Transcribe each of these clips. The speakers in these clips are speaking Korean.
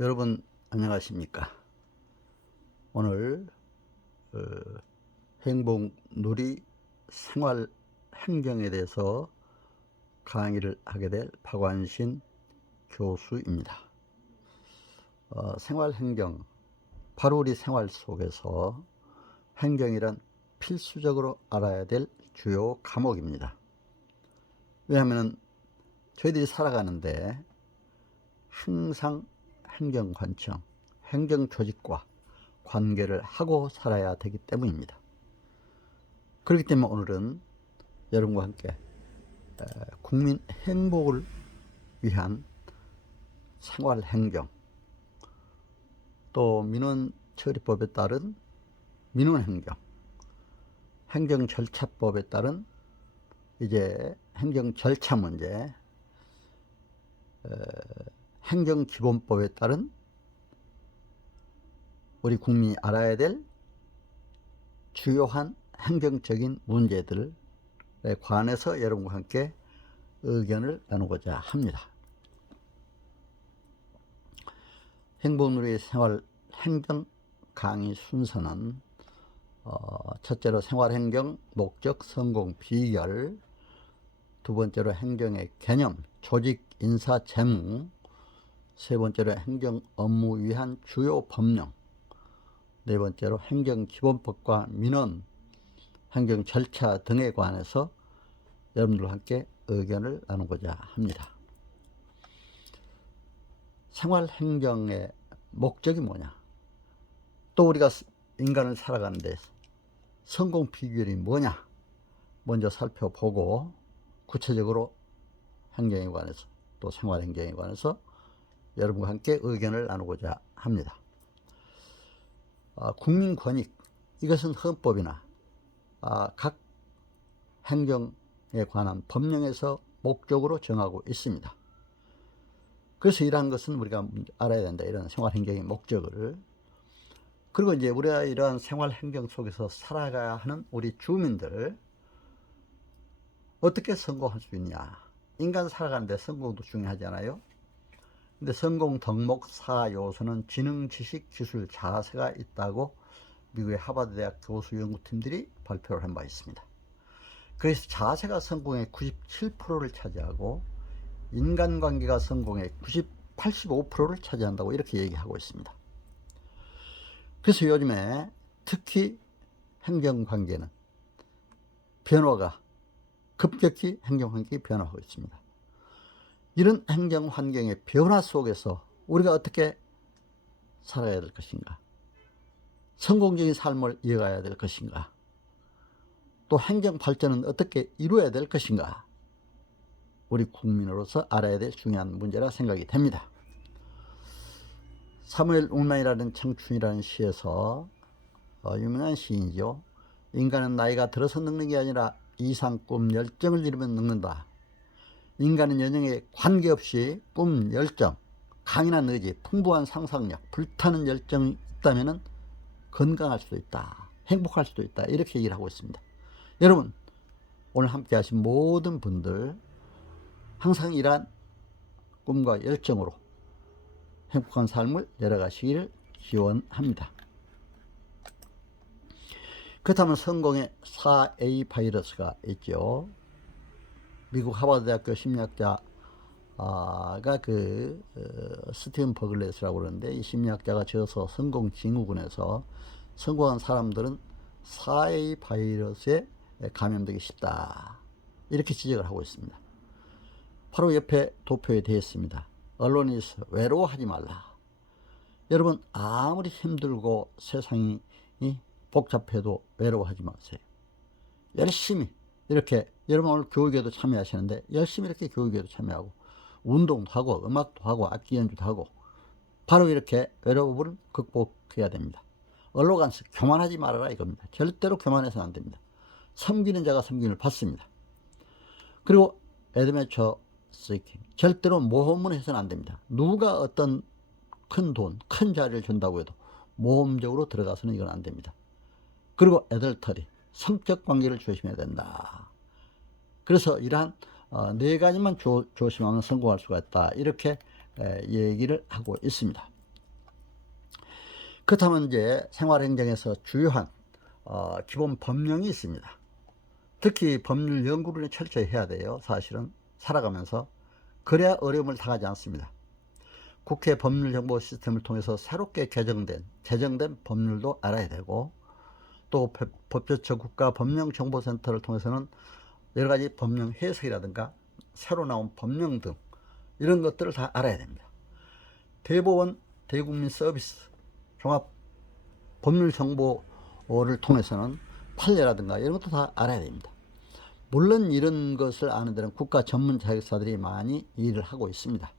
여러분 안녕하십니까? 오늘 행복누리 생활 행정에 대해서 강의를 하게 될 박완신 교수입니다. 생활 행정, 바로 우리 생활 속에서 행정이란 필수적으로 알아야 될 주요 과목입니다. 왜냐하면 저희들이 살아가는데 항상 행정관청, 행정조직과 관계를 하고 살아야 되기 때문입니다. 그렇기 때문에 오늘은 여러분과 함께 국민 행복을 위한 생활행정, 또 민원처리법에 따른 민원행정, 행정절차법에 따른 이제 행정절차 문제, 행정기본법에 따른 우리 국민이 알아야 될 주요한 행정적인 문제들에 관해서 여러분과 함께 의견을 나누고자 합니다. 행복누리의 생활 행정 강의 순서는 첫째로 생활행정 목적, 성공, 비결, 두 번째로 행정의 개념, 조직, 인사, 재무, 세 번째로 행정 업무 위한 주요 법령, 네 번째로 행정기본법과 민원, 행정 절차 등에 관해서 여러분들과 함께 의견을 나누고자 합니다. 생활행정의 목적이 뭐냐? 또 우리가 인간을 살아가는데 성공 비결이 뭐냐? 먼저 살펴보고 구체적으로 행정에 관해서 또 생활행정에 관해서 여러분과 함께 의견을 나누고자 합니다. 국민권익, 이것은 헌법이나 각 행정에 관한 법령에서 목적으로 정하고 있습니다. 그래서 이러한 것은 우리가 알아야 된다. 이런 생활행정의 목적을. 그리고 이제 우리가 이러한 생활행정 속에서 살아가야 하는 우리 주민들 어떻게 성공할 수 있냐. 인간 살아가는데 성공도 중요하잖아요. 근데 성공 덕목 4요소는 지능, 지식, 기술, 자세가 있다고 미국의 하버드 대학 교수 연구팀들이 발표를 한 바 있습니다. 그래서 자세가 성공의 97%를 차지하고 인간관계가 성공의 85%를 차지한다고 이렇게 얘기하고 있습니다. 그래서 요즘에 특히 행정관계는 변화가 급격히 행정환경이 변화하고 있습니다. 이런 행정환경의 변화 속에서 우리가 어떻게 살아야 될 것인가? 성공적인 삶을 이어가야 될 것인가? 또 행정 발전은 어떻게 이루어야 될 것인가? 우리 국민으로서 알아야 될 중요한 문제라 생각이 됩니다. 사무엘 운만이라는 청춘이라는 시에서 유명한 시인이죠. 인간은 나이가 들어서 늙는 게 아니라 이상 꿈 열정을 이루면 늙는다. 인간은 연령에 관계없이 꿈, 열정, 강인한 의지, 풍부한 상상력, 불타는 열정이 있다면 건강할 수도 있다. 행복할 수도 있다. 이렇게 얘기를 하고 있습니다. 여러분, 오늘 함께 하신 모든 분들 항상 이러한 꿈과 열정으로 행복한 삶을 열어가시기를 기원합니다. 그렇다면 성공의 4A 바이러스가 있죠. 미국 하버드 대학교 심리학자가 스티븐 버글레스라고 그러는데, 이 심리학자가 저서 성공 징후군에서 성공한 사람들은 4A 바이러스에 감염되기 쉽다. 이렇게 지적을 하고 있습니다. 바로 옆에 도표에 되어 있습니다. 언론에서 외로워하지 말라. 여러분, 아무리 힘들고 세상이 복잡해도 외로워하지 마세요. 열심히 이렇게, 여러분 오늘 교육에도 참여하시는데 열심히 이렇게 교육에도 참여하고 운동도 하고 음악도 하고 악기 연주도 하고 바로 이렇게 외로움을 극복해야 됩니다. 언로간서 교만하지 말아라 이겁니다. 절대로 교만해서는 안 됩니다. 섬기는 자가 섬김을 받습니다. 그리고 애드메처 시킹, 절대로 모험을 해서는 안 됩니다. 누가 어떤 큰 돈, 큰 자리를 준다고 해도 모험적으로 들어가서는 이건 안 됩니다. 그리고 애들터리, 성적 관계를 조심해야 된다. 그래서 이러한 네 가지만 조심하면 성공할 수가 있다. 이렇게 얘기를 하고 있습니다. 그렇다면 이제 생활행정에서 주요한 기본 법령이 있습니다. 특히 법률 연구를 철저히 해야 돼요. 사실은 살아가면서. 그래야 어려움을 당하지 않습니다. 국회 법률정보 시스템을 통해서 새롭게 제정된 법률도 알아야 되고, 또 법제처 국가법령정보센터를 통해서는 여러가지 법령 해석이라든가 새로 나온 법령 등 이런 것들을 다 알아야 됩니다. 대법원 대국민 서비스 종합 법률 정보를 통해서는 판례라든가 이런 것도 다 알아야 됩니다. 물론 이런 것을 아는 데는 국가 전문 자격사들이 많이 일을 하고 있습니다.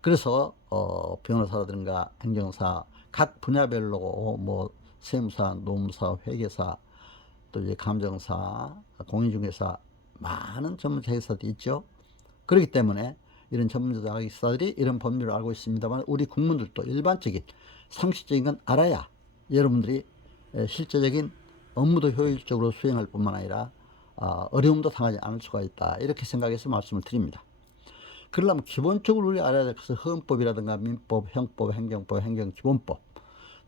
그래서 변호사라든가 행정사 각 분야별로 뭐 세무사, 노무사, 회계사, 또 이제 감정사, 공인중개사 많은 전문 자격사들이 있죠. 그렇기 때문에 이런 전문 자격사들이 이런 법률을 알고 있습니다만, 우리 국민들도 일반적인 상식적인 건 알아야 여러분들이 실제적인 업무도 효율적으로 수행할 뿐만 아니라 어려움도 당하지 않을 수가 있다, 이렇게 생각해서 말씀을 드립니다. 그러려면 기본적으로 우리 알아야 될 것은 헌법이라든가 민법, 형법, 행정법, 행정기본법,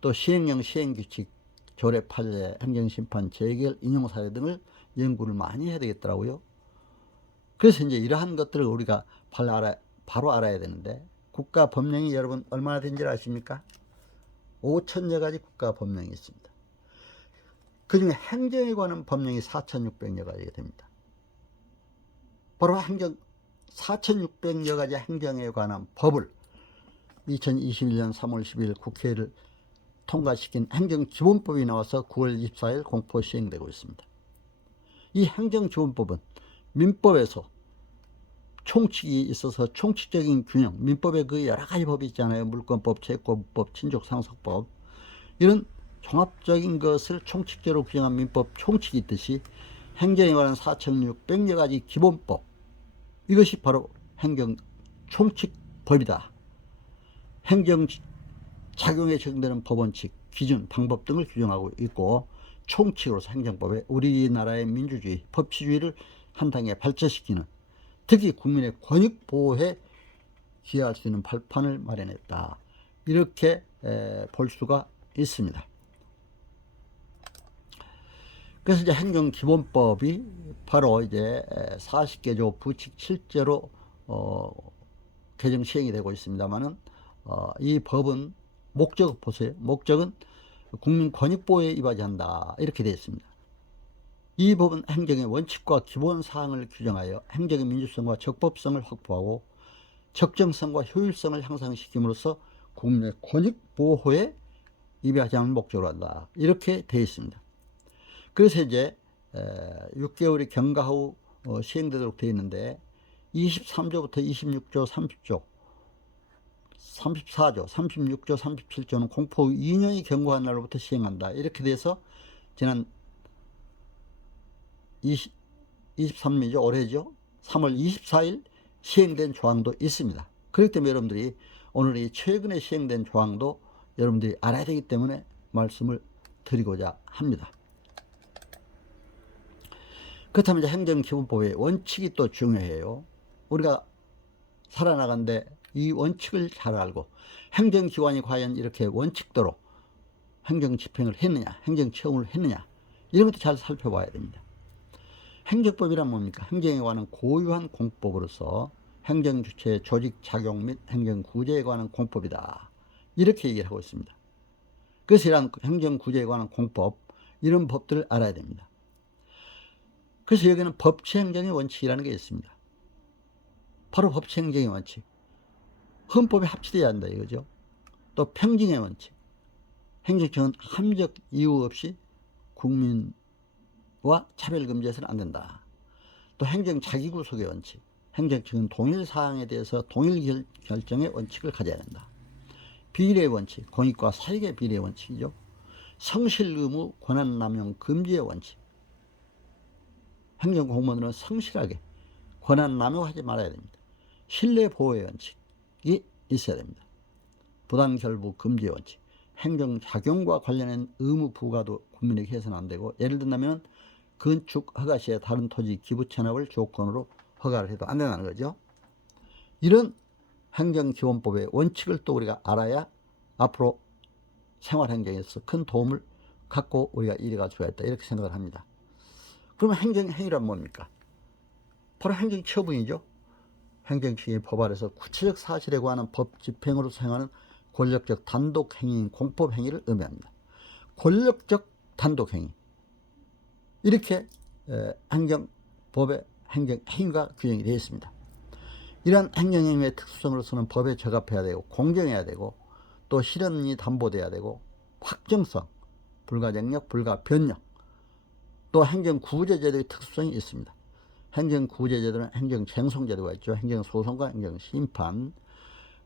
또 시행령, 시행규칙, 조례, 판례, 행정심판, 재결, 인용사례 등을 연구를 많이 해야 되겠더라고요. 그래서 이제 이러한 것들을 우리가 바로 알아야 되는데, 국가 법령이 여러분 얼마나 된지 아십니까? 5천여 가지 국가 법령이 있습니다. 그 중에 행정에 관한 법령이 4,600여 가지가 됩니다. 바로 4,600여 가지 행정에 관한 법을 2021년 3월 10일 국회를 통과시킨 행정기본법이 나와서 9월 24일 공포 시행되고 있습니다. 이 행정기본법은 민법에서 총칙이 있어서 총칙적인 균형, 민법에 그 여러 가지 법이 있잖아요. 물권법, 채권법, 친족상속법, 이런 종합적인 것을 총칙적으로 규정한 민법 총칙이 있듯이 행정에 관한 4,600여 가지 기본법, 이것이 바로 행정 총칙법이다. 행정 작용에 적용되는 법원칙, 기준, 방법 등을 규정하고 있고, 총칙으로서 행정법에 우리나라의 민주주의, 법치주의를 한 단계 발전시키는, 특히 국민의 권익 보호에 기여할 수 있는 발판을 마련했다, 이렇게 볼 수가 있습니다. 그래서 이제 행정기본법이 바로 이제 40개조 부칙 7제로 개정 시행이 되고 있습니다만은, 이 법은 목적 보세요. 목적은 국민 권익 보호에 이바지한다, 이렇게 되어 있습니다. 이 법은 행정의 원칙과 기본 사항을 규정하여 행정의 민주성과 적법성을 확보하고 적정성과 효율성을 향상시킴으로써 국민의 권익 보호에 이바지하는 목적으로 한다, 이렇게 되어 있습니다. 그래서 이제 6개월이 경과 후 시행되도록 되어 있는데, 23조부터 26조, 30조, 34조, 36조, 37조는 공포 2년이 경과한 날로부터 시행한다, 이렇게 돼서 지난 23일이죠. 올해죠. 3월 24일 시행된 조항도 있습니다. 그렇기 때문에 여러분들이 오늘 이 최근에 시행된 조항도 여러분들이 알아야 되기 때문에 말씀을 드리고자 합니다. 그렇다면 이제 행정기본법의 원칙이 또 중요해요. 우리가 살아나가는데 이 원칙을 잘 알고, 행정기관이 과연 이렇게 원칙대로 행정집행을 했느냐, 행정처분을 했느냐, 이런 것도 잘 살펴봐야 됩니다. 행정법이란 뭡니까? 행정에 관한 고유한 공법으로서 행정주체의 조직작용 및 행정구제에 관한 공법이다, 이렇게 얘기를 하고 있습니다. 그래서 이러한 행정구제에 관한 공법, 이런 법들을 알아야 됩니다. 그래서 여기는 법치행정의 원칙이라는 게 있습니다. 바로 법치행정의 원칙, 헌법에 합치되어야 한다, 이거죠. 또 평등의 원칙, 행정청은 함적 이유 없이 국민과 차별금지해서는 안 된다. 또 행정 자기구속의 원칙, 행정청은 동일 사항에 대해서 동일 결정의 원칙을 가져야 된다. 비례의 원칙, 공익과 사익의 비례의 원칙이죠. 성실 의무 권한남용 금지의 원칙, 행정공무원들은 성실하게 권한남용하지 말아야 됩니다. 신뢰보호의 원칙이 있어야 됩니다. 부당결부 금지의 원칙, 행정작용과 관련된 의무 부과도 국민에게 해서는 안 되고, 예를 든다면 건축 허가 시에 다른 토지 기부 체납을 조건으로 허가를 해도 안 된다는 거죠. 이런 행정기본법의 원칙을 또 우리가 알아야 앞으로 생활행정에서 큰 도움을 갖고 우리가 이뤄갈 수가 있다, 이렇게 생각을 합니다. 그러면 행정행위란 뭡니까? 바로 행정처분이죠. 행정처분이 법 아래서 구체적 사실에 관한 법 집행으로 수행하는 권력적 단독행위인 공법행위를 의미합니다. 권력적 단독행위, 이렇게 행정법의 행정행위가 규정이 되어 있습니다. 이러한 행정행위의 특수성으로서는 법에 적합해야 되고 공정해야 되고 또 실현이 담보돼야 되고 확정성, 불가정력, 불가변력, 또 행정구제제도의 특수성이 있습니다. 행정구제제도는 행정쟁송제도가 있죠. 행정소송과 행정심판,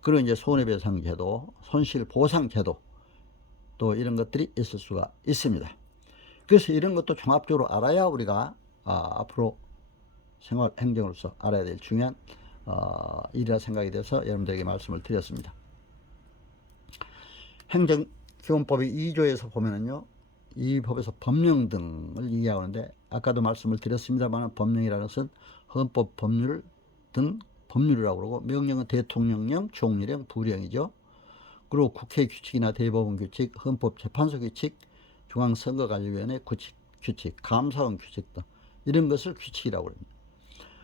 그리고 이제 손해배상제도, 손실보상제도, 또 이런 것들이 있을 수가 있습니다. 그래서 이런 것도 종합적으로 알아야 우리가 앞으로 생활행정으로서 알아야 될 중요한 일이라 생각이 돼서 여러분들에게 말씀을 드렸습니다. 행정기본법의 2조에서 보면은요, 이 법에서 법령 등을 얘기하는데, 아까도 말씀을 드렸습니다만 법령이라는 것은 헌법 법률 등 법률이라고 그러고, 명령은 대통령령, 종료령, 부령이죠. 그리고 국회 규칙이나 대법원 규칙, 헌법재판소 규칙, 중앙선거관리위원회 규칙, 감사원 규칙 등 이런 것을 규칙이라고 합니다.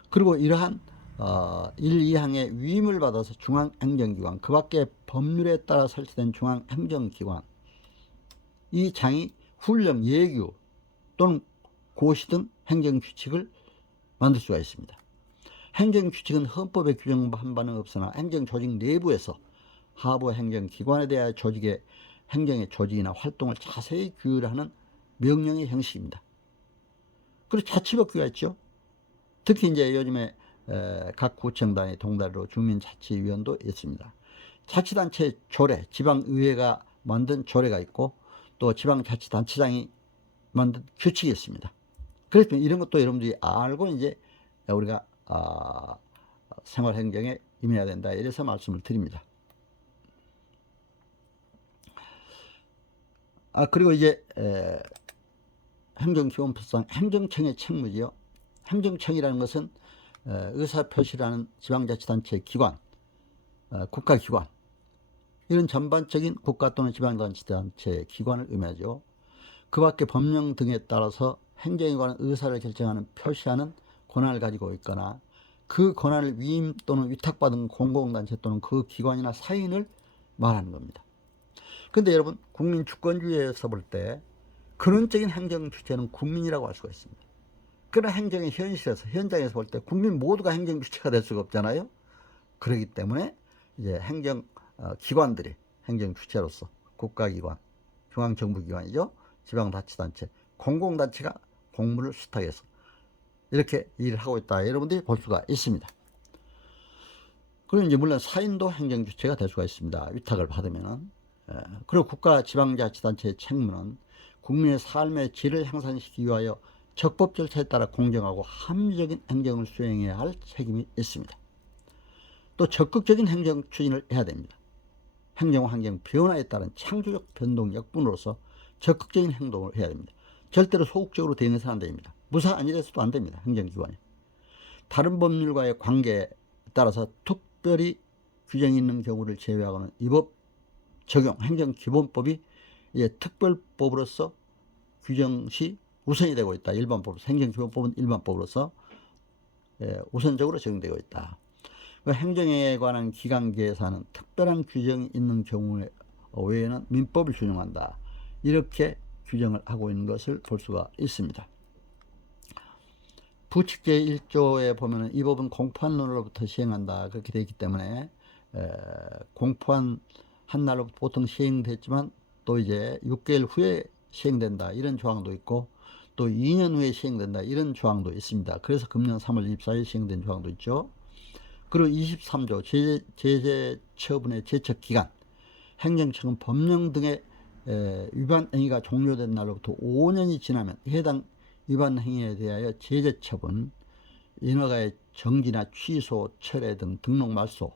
그리고 이러한 1, 2항의 위임을 받아서 중앙행정기관, 그 밖에 법률에 따라 설치된 중앙행정기관, 이 장이 훈령, 예규 또는 고시 등 행정규칙을 만들 수가 있습니다. 행정규칙은 헌법에 규정한 바는 없으나 행정조직 내부에서 하부 행정기관에 대하여 조직의 행정의 조직이나 활동을 자세히 규율하는 명령의 형식입니다. 그리고 자치법규가 있죠. 특히 이제 요즘에 각 구청 단위 동단위로 주민자치위원도 있습니다. 자치단체 조례, 지방의회가 만든 조례가 있고 또 지방자치단체장이 만든 규칙이 있습니다. 그래서 이런 것도 여러분들이 알고 이제 우리가 생활행정에 임해야 된다, 이래서 말씀을 드립니다. 그리고 이제 행정기본법상 행정청의 책무지요. 행정청이라는 것은 의사표시라는 지방자치단체 기관, 국가기관, 이런 전반적인 국가 또는 지방자치단체 기관을 의미하죠. 그 밖에 법령 등에 따라서 행정에 관한 의사를 결정하는, 표시하는 권한을 가지고 있거나 그 권한을 위임 또는 위탁받은 공공단체 또는 그 기관이나 사인을 말하는 겁니다. 근데 여러분, 국민 주권주의에서 볼 때 근원적인 행정 주체는 국민이라고 할 수가 있습니다. 그러나 행정의 현실에서, 현장에서 볼 때 국민 모두가 행정 주체가 될 수가 없잖아요. 그렇기 때문에 이제 행정 기관들이 행정 주체로서 국가기관, 중앙정부기관이죠, 지방자치단체, 공공단체가 공무를 수탁해서 이렇게 일을 하고 있다, 여러분들이 볼 수가 있습니다. 그리고 이제 물론 사인도 행정 주체가 될 수가 있습니다. 위탁을 받으면은. 그리고 국가 지방자치단체의 책무는 국민의 삶의 질을 향상시키기 위하여 적법 절차에 따라 공정하고 합리적인 행정을 수행해야 할 책임이 있습니다. 또 적극적인 행정 추진을 해야 됩니다. 행정 환경 변화에 따른 창조적 변동 역분으로서 적극적인 행동을 해야 됩니다. 절대로 소극적으로 대응해서는 안 됩니다. 무사 안일해서도 안 됩니다. 행정기관이. 다른 법률과의 관계에 따라서 특별히 규정이 있는 경우를 제외하고는 이 법 적용, 행정기본법이 특별법으로서 규정 시 우선이 되고 있다. 일반법, 행정기본법은 일반법으로서 우선적으로 적용되고 있다. 행정에 관한 기관 계산은 특별한 규정이 있는 경우 외에는 민법을 준용한다, 이렇게 규정을 하고 있는 것을 볼 수가 있습니다. 부칙 제1조에 보면 이 법은 공포한날로부터 시행한다, 그렇게 되어 있기 때문에 공포한 날로부터 보통 시행됐지만 또 이제 6개월 후에 시행된다, 이런 조항도 있고 또 2년 후에 시행된다, 이런 조항도 있습니다. 그래서 금년 3월 24일 시행된 조항도 있죠. 그리고 23조 제재 처분의 제척기간, 행정처분 법령 등의 위반 행위가 종료된 날로부터 5년이 지나면 해당 위반 행위에 대하여 제재 처분, 인허가의 정지나 취소, 철회 등 등록 말소,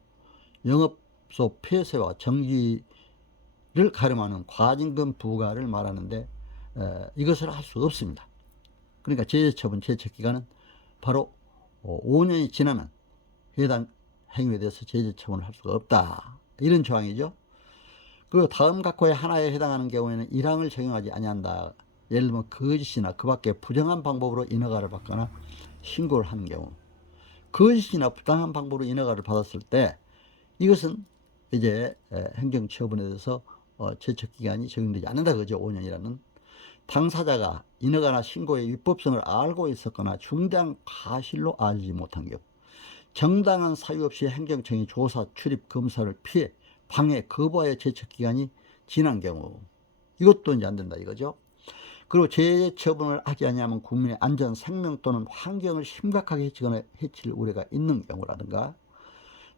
영업소 폐쇄와 정지를 가름하는 과징금 부과를 말하는데 이것을 할 수 없습니다. 그러니까 제재 처분, 제척기간은 바로 5년이 지나면 해당 행위에 대해서 제재 처분을 할 수가 없다, 이런 조항이죠. 그리고 다음 각호의 하나에 해당하는 경우에는 1항을 적용하지 아니한다. 예를 들면 거짓이나 그 밖에 부정한 방법으로 인허가를 받거나 신고를 하는 경우, 거짓이나 부당한 방법으로 인허가를 받았을 때 이것은 이제 행정처분에 대해서 제척기간이 적용되지 않는다 그죠. 5년이라는. 당사자가 인허가나 신고의 위법성을 알고 있었거나 중대한 과실로 알지 못한 경우, 정당한 사유 없이 행정청이 조사, 출입, 검사를 피해 방해, 거부하여 제척기간이 지난 경우, 이것도 이제 안 된다 이거죠. 그리고 재처분을 하지 아니하면 국민의 안전, 생명 또는 환경을 심각하게 해치거나 해칠 우려가 있는 경우라든가,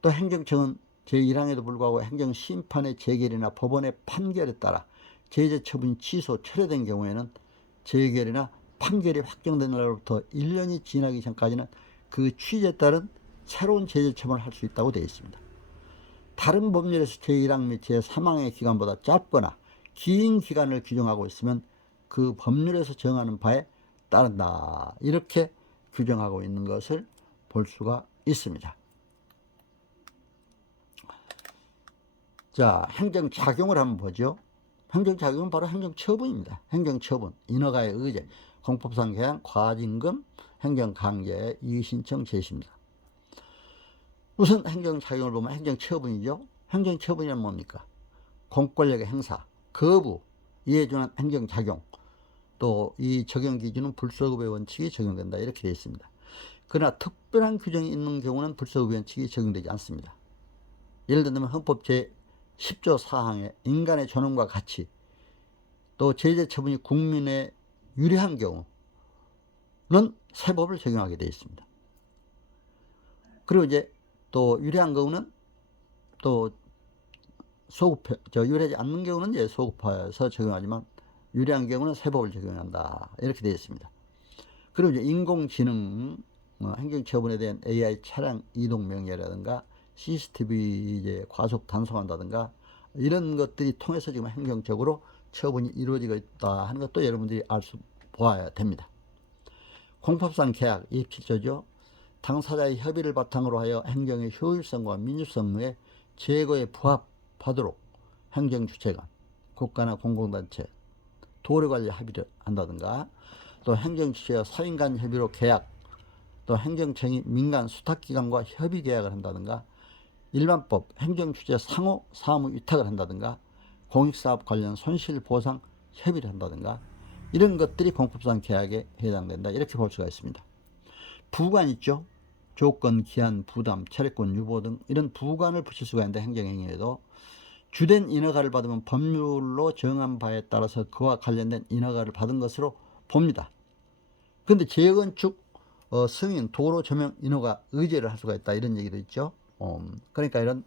또 행정청은 제1항에도 불구하고 행정심판의 재결이나 법원의 판결에 따라 제재처분이 취소, 철회된 경우에는 재결이나 판결이 확정된 날로부터 1년이 지나기 전까지는 그 취지에 따른 새로운 제재처분을 할 수 있다고 되어 있습니다. 다른 법률에서 제1항 및 제3항의 기간보다 짧거나 긴 기간을 규정하고 있으면 그 법률에서 정하는 바에 따른다. 이렇게 규정하고 있는 것을 볼 수가 있습니다. 자, 행정작용을 한번 보죠. 행정작용은 바로 행정처분입니다. 행정처분, 인허가의 의제, 공법상 개항, 과징금, 행정강제, 이의신청, 제시입니다. 우선 행정작용을 보면 행정처분이죠. 행정처분이란 뭡니까? 공권력의 행사, 거부, 이에 준한 행정작용, 또 이 적용 기준은 불소급의 원칙이 적용된다 이렇게 되어 있습니다. 그러나 특별한 규정이 있는 경우는 불소급의 원칙이 적용되지 않습니다. 예를 들면 헌법 제10조 4항에 인간의 존엄과 가치, 또 제재처분이 국민에 유리한 경우는 세법을 적용하게 되어 있습니다. 그리고 이제 또 유리한 경우는 또 유리하지 않는 경우는 이제 소급해서 적용하지만 유리한 경우는 세법을 적용한다 이렇게 되어 있습니다. 그리고 이제 인공지능 행정처분에 대한 AI 차량 이동 명령이라든가 CCTV 이제 과속 단속한다든가 이런 것들이 통해서 지금 행정적으로 처분이 이루어지고 있다 하는 것도 여러분들이 보아야 됩니다. 공법상 계약 27조죠. 당사자의 협의를 바탕으로 하여 행정의 효율성과 민주성에 제거에 부합하도록 행정주체간, 국가나 공공단체, 도로관리 합의를 한다든가, 또 행정주체와 사인 간 협의로 계약, 또 행정청이 민간 수탁기관과 협의 계약을 한다든가, 일반법, 행정주체 상호 사무 위탁을 한다든가, 공익사업 관련 손실보상 협의를 한다든가, 이런 것들이 공법상 계약에 해당된다 이렇게 볼 수가 있습니다. 부관 있죠. 조건, 기한, 부담, 차례권, 유보 등 이런 부관을 붙일 수가 있는데 행정행위에도 주된 인허가를 받으면 법률로 정한 바에 따라서 그와 관련된 인허가를 받은 것으로 봅니다. 그런데 재건축, 승인, 도로 조명 인허가 의제를 할 수가 있다 이런 얘기도 있죠. 그러니까 이런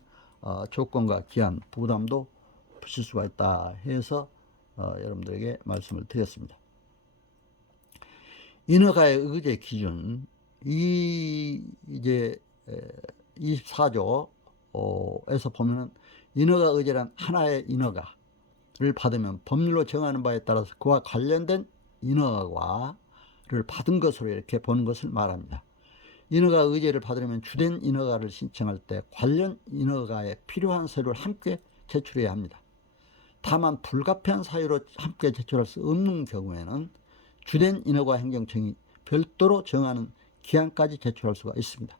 조건과 기한, 부담도 붙일 수가 있다 해서 여러분들에게 말씀을 드렸습니다. 인허가의 의제 기준, 이제 24조에서 보면은 인허가 의제란 하나의 인허가를 받으면 법률로 정하는 바에 따라서 그와 관련된 인허가를 받은 것으로 이렇게 보는 것을 말합니다. 인허가 의제를 받으려면 주된 인허가를 신청할 때 관련 인허가에 필요한 서류를 함께 제출해야 합니다. 다만 불가피한 사유로 함께 제출할 수 없는 경우에는 주된 인허가 행정청이 별도로 정하는 기한까지 제출할 수가 있습니다.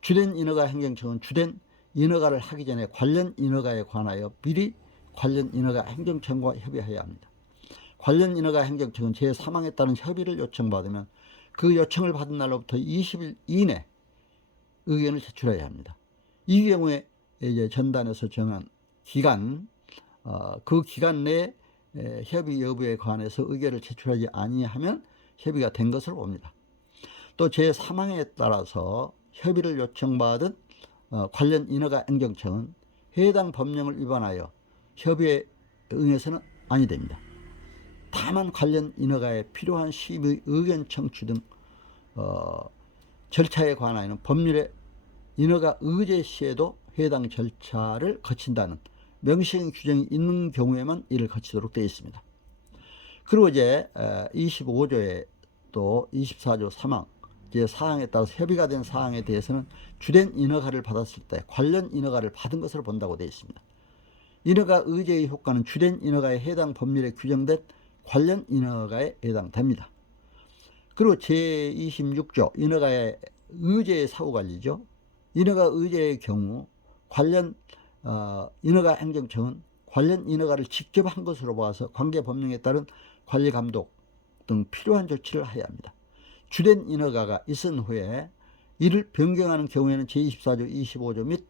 주된 인허가 행정청은 주된 인허가를 하기 전에 관련 인허가에 관하여 미리 관련 인허가 행정청과 협의해야 합니다. 관련 인허가 행정청은 제3항에 따른 협의를 요청받으면 그 요청을 받은 날로부터 20일 이내 의견을 제출해야 합니다. 이 경우에 이제 전단에서 정한 기간, 그 기간 내에 협의 여부에 관해서 의견을 제출하지 아니하면 협의가 된 것을 봅니다. 또 제3항에 따라서 협의를 요청받은 관련 인허가 행정청은 해당 법령을 위반하여 협의에 응해서는 아니 됩니다. 다만 관련 인허가에 필요한 시의 의견 청취 등 절차에 관하여는 법률의 인허가 의제 시에도 해당 절차를 거친다는 명시적인 규정이 있는 경우에만 이를 거치도록 되어 있습니다. 그리고 이제 25조에 또 24조 3항 제4항에 따라서 협의가 된 사항에 대해서는 주된 인허가를 받았을 때 관련 인허가를 받은 것으로 본다고 되어 있습니다. 인허가 의제의 효과는 주된 인허가에 해당 법률에 규정된 관련 인허가에 해당됩니다. 그리고 제26조 인허가의 의제의 사후관리죠. 인허가 의제의 경우 관련 인허가 행정청은 관련 인허가를 직접 한 것으로 봐서 관계 법령에 따른 관리 감독 등 필요한 조치를 해야 합니다. 주된 인허가가 있은 후에 이를 변경하는 경우에는 제24조 25조 및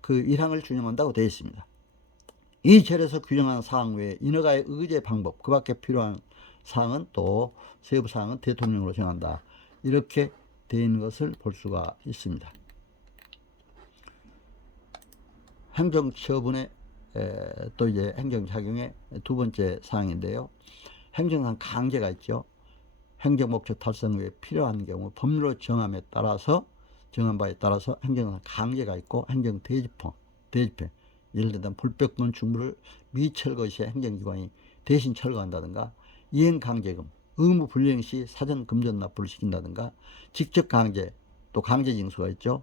그 1항을 준용한다고 되어 있습니다. 이 절에서 규정한 사항 외에 인허가의 의제 방법 그 밖에 필요한 사항은 또 세부 사항은 대통령으로 정한다. 이렇게 되어 있는 것을 볼 수가 있습니다. 행정처분의 또 이제 행정작용의 두 번째 사항인데요. 행정상 강제가 있죠. 행정목적 달성 외에 필요한 경우 법률로 정한 바에 따라서 행정상 강제가 있고 행정대집행, 예를 들면 불법 건축물을 미철거 시 행정기관이 대신 철거한다든가, 이행강제금, 의무 불이행 시 사전 금전 납부를 시킨다든가, 직접 강제, 또 강제징수가 있죠.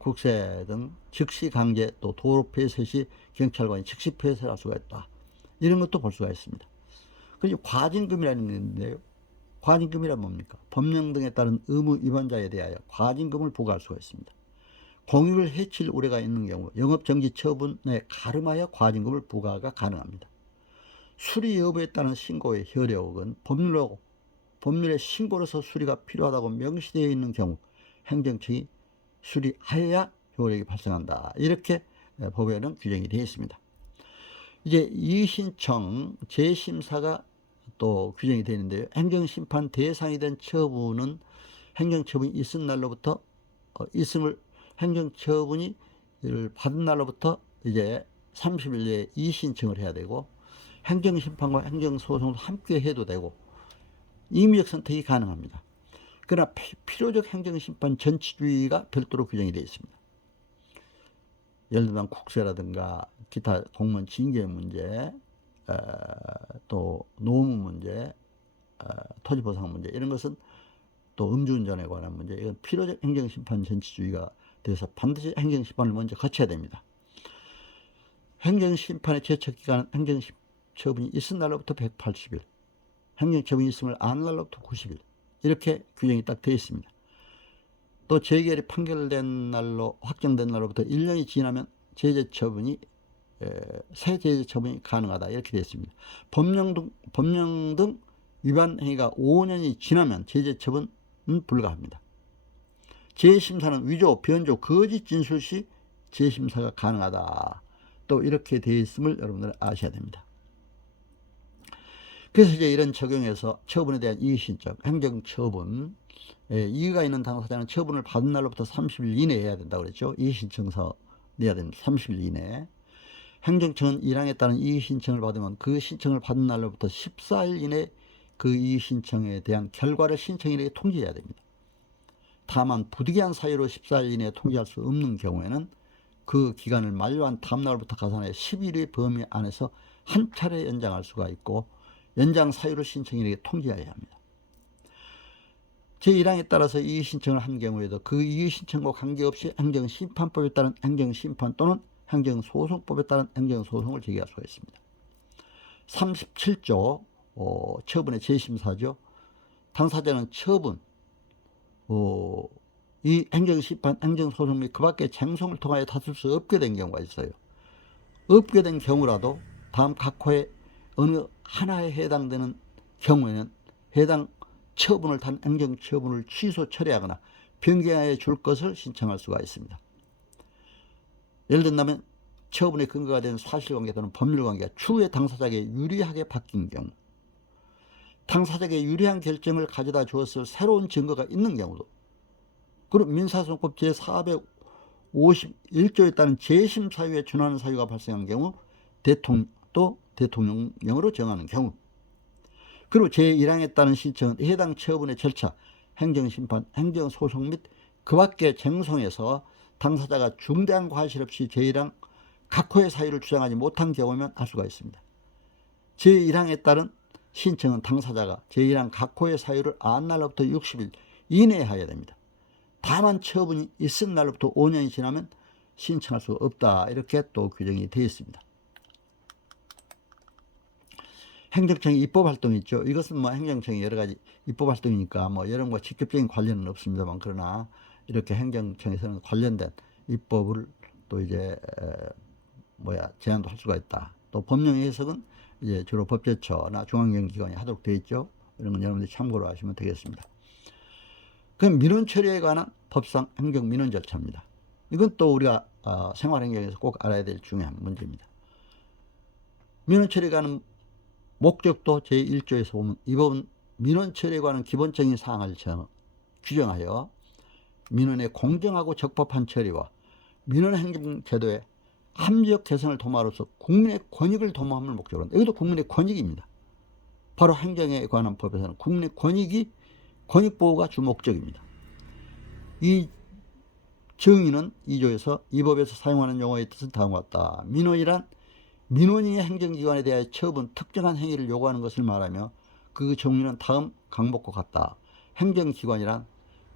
국세 등 즉시 강제, 또 도로 폐쇄 시 경찰관이 즉시 폐쇄할 수가 있다. 이런 것도 볼 수가 있습니다. 그리고 과징금이라는 게 있는데요. 과징금이란 뭡니까? 법령 등에 따른 의무 위반자에 대하여 과징금을 부과할 수가 있습니다. 공익을 해칠 우려가 있는 경우 영업정지 처분에 가름하여 과징금을 부과가 가능합니다. 수리 여부에 따른 신고의 효력은 법률의 신고로서 수리가 필요하다고 명시되어 있는 경우 행정청이 수리하여야 효력이 발생한다. 이렇게 법에는 규정이 되어 있습니다. 이제 이의신청 재심사가 또 규정이 되어 있는데요. 행정심판 대상이 된 처분은 행정처분이 있은 날로부터 행정처분이 받은 날로부터 이제 30일 내에 이의신청을 해야 되고, 행정심판과 행정소송을 함께 해도 되고 임의적 선택이 가능합니다. 그러나 필요적 행정심판 전치주의가 별도로 규정이 되어 있습니다. 예를 들면 국세라든가 기타 공무원 징계 문제, 또 노무 문제, 토지보상 문제, 이런 것은 또 음주운전에 관한 문제, 이건 필요적 행정심판 전치주의가 돼서 반드시 행정심판을 먼저 거쳐야 됩니다. 행정심판의 제척기간은 행정처분이 있은 날로부터 180일, 행정처분이 있음을 안 날로부터 90일, 이렇게 규정이 딱 되어 있습니다. 또 재결이 판결된 날로 확정된 날로부터 1년이 지나면 새 제재처분이 가능하다. 이렇게 되어 있습니다. 법령 등 위반 행위가 5년이 지나면 제재처분은 불가합니다. 재심사는 위조, 변조, 거짓 진술 시 재심사가 가능하다. 또 이렇게 되어 있음을 여러분들 아셔야 됩니다. 그래서 이제 이런 적용에서 처분에 대한 이의신청, 행정처분, 이의가 있는 당사자는 처분을 받은 날로부터 30일 이내에 해야 된다고 그랬죠. 이의신청서 내야 됩니다. 30일 이내에. 행정청은 1항에 따른 이의신청을 받으면 그 신청을 받은 날로부터 14일 이내에 그 이의신청에 대한 결과를 신청인에게 통지해야 됩니다. 다만 부득이한 사유로 14일 이내에 통지할 수 없는 경우에는 그 기간을 만료한 다음날부터 가산해 10일의 범위 안에서 한 차례 연장할 수가 있고, 연장 사유를 신청인에게 통지해야 합니다. 제1항에 따라서 이의신청을 한 경우에도 그 이의신청과 관계없이 행정심판법에 따른 행정심판 또는 행정소송법에 따른 행정소송을 제기할 수가 있습니다. 37조 처분의 재심사죠. 당사자는 처분, 이 행정심판, 행정소송 및 그 밖의 쟁송을 통하여 다툴 수 없게 된 경우가 있어요. 없게 된 경우라도 다음 각 호의 어느 하나에 해당되는 경우에는 해당 처분을 탄 행정처분을 취소 처리하거나 변경하여 줄 것을 신청할 수가 있습니다. 예를 든다면 처분의 근거가 되는 사실관계 또는 법률관계가 추후에 당사자에게 유리하게 바뀐 경우, 당사자에게 유리한 결정을 가져다 주었을 새로운 증거가 있는 경우도, 그리고 민사소송법 제451조에 따른 재심 사유에 준하는 사유가 발생한 경우 대통령령으로 정하는 경우, 그리고 제1항에 따른 신청은 해당 처분의 절차, 행정심판, 행정소송 및 그 밖의 쟁송에서 당사자가 중대한 과실 없이 제1항 각 호의 사유를 주장하지 못한 경우면 할 수가 있습니다. 제1항에 따른 신청은 당사자가 제1항 각 호의 사유를 안 날로부터 60일 이내에 해야 됩니다. 다만 처분이 있은 날로부터 5년이 지나면 신청할 수가 없다. 이렇게 또 규정이 되어 있습니다. 행정청의 입법활동이 있죠. 이것은 뭐 행정청의 여러 가지 입법활동이니까 뭐 여러 뭐 직접적인 관련은 없습니다만, 그러나 이렇게 행정청에서는 관련된 입법을 또 이제 제한도 할 수가 있다. 또 법령 해석은 이제 주로 법제처나 중앙행정기관이 하도록 되어 있죠. 이런 건 여러분들이 참고로 하시면 되겠습니다. 그럼 민원 처리에 관한 법상 행정 민원 절차입니다. 이건 또 우리가 생활행정에서 꼭 알아야 될 중요한 문제입니다. 민원 처리에 관한 목적도 제1조에서 보면 이 법은 민원 처리에 관한 기본적인 사항을 규정하여 민원의 공정하고 적법한 처리와 민원 행정 제도의 합리적 개선을 도모함으로써 국민의 권익을 도모함을 목적으로 한다. 이것도 국민의 권익입니다. 바로 행정에 관한 법에서는 국민의 권익 보호가 주 목적입니다. 이 정의는 2조에서 이 법에서 사용하는 용어의 뜻은 다음과 같다. 민원이란 민원인이 행정기관에 대하여 처분 특정한 행위를 요구하는 것을 말하며 그 정의는 다음 강목과 같다. 행정기관이란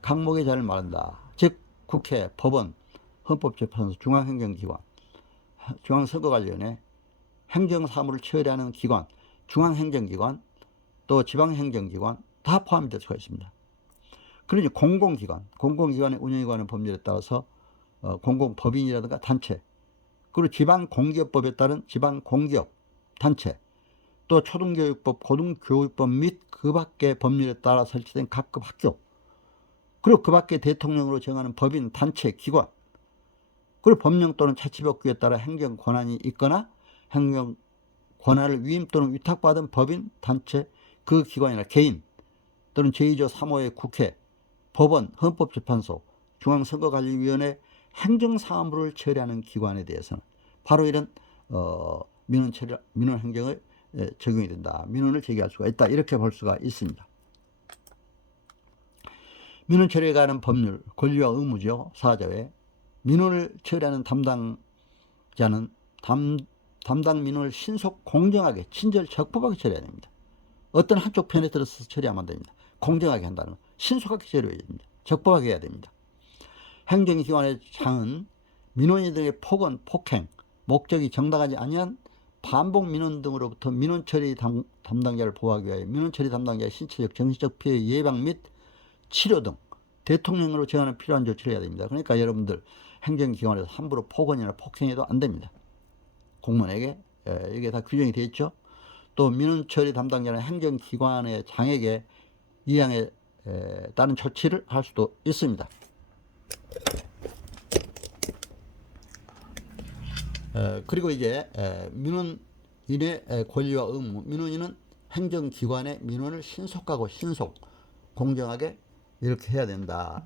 강목의 자를 말한다. 즉 국회, 법원, 헌법재판소, 중앙행정기관, 중앙선거관리위원회, 행정사무를 처리하는 기관, 중앙행정기관, 또 지방행정기관 다 포함이 될 수가 있습니다. 그러니 공공기관의 운영에 관한 법률에 따라서 공공법인이라든가 단체, 그리고 지방공기업법에 따른 지방공기업 단체, 또 초등교육법, 고등교육법 및 그 밖의 법률에 따라 설치된 각급 학교, 그리고 그 밖에 대통령으로 정하는 법인, 단체, 기관, 그리고 법령 또는 자치법규에 따라 행정 권한이 있거나 행정 권한을 위임 또는 위탁받은 법인, 단체, 그 기관이나 개인 또는 제2조 3호의 국회, 법원, 헌법재판소, 중앙선거관리위원회 행정사무를 처리하는 기관에 대해서는 바로 이런 민원 행정을 적용이 된다. 민원을 제기할 수가 있다. 이렇게 볼 수가 있습니다. 민원 처리에 관한 법률, 권리와 의무죠. 4조에 민원을 처리하는 담당자는 담당 민원을 신속 공정하게 친절 적법하게 처리해야 됩니다. 어떤 한쪽 편에 들어서 처리하면 안 됩니다. 공정하게 한다는 것, 신속하게 처리해야 됩니다. 적법하게 해야 됩니다. 행정기관의 장은 민원인들의 폭언, 폭행, 목적이 정당하지 아니한 반복 민원 등으로부터 민원 처리 담당자를 보호하기 위하여 민원 처리 담당자의 신체적, 정신적 피해 예방 및 치료 등 대통령으로 정하는 필요한 조치를 해야 됩니다. 그러니까 여러분들 행정기관에서 함부로 폭언이나 폭행해도 안 됩니다. 공무원에게 이게 다 규정이 되어 있죠. 또 민원 처리 담당자는 행정기관의 장에게 이항에 따른 조치를 할 수도 있습니다. 그리고 이제 민원인의 권리와 의무, 민원인은 행정기관의 민원을 신속하고 공정하게 이렇게 해야 된다.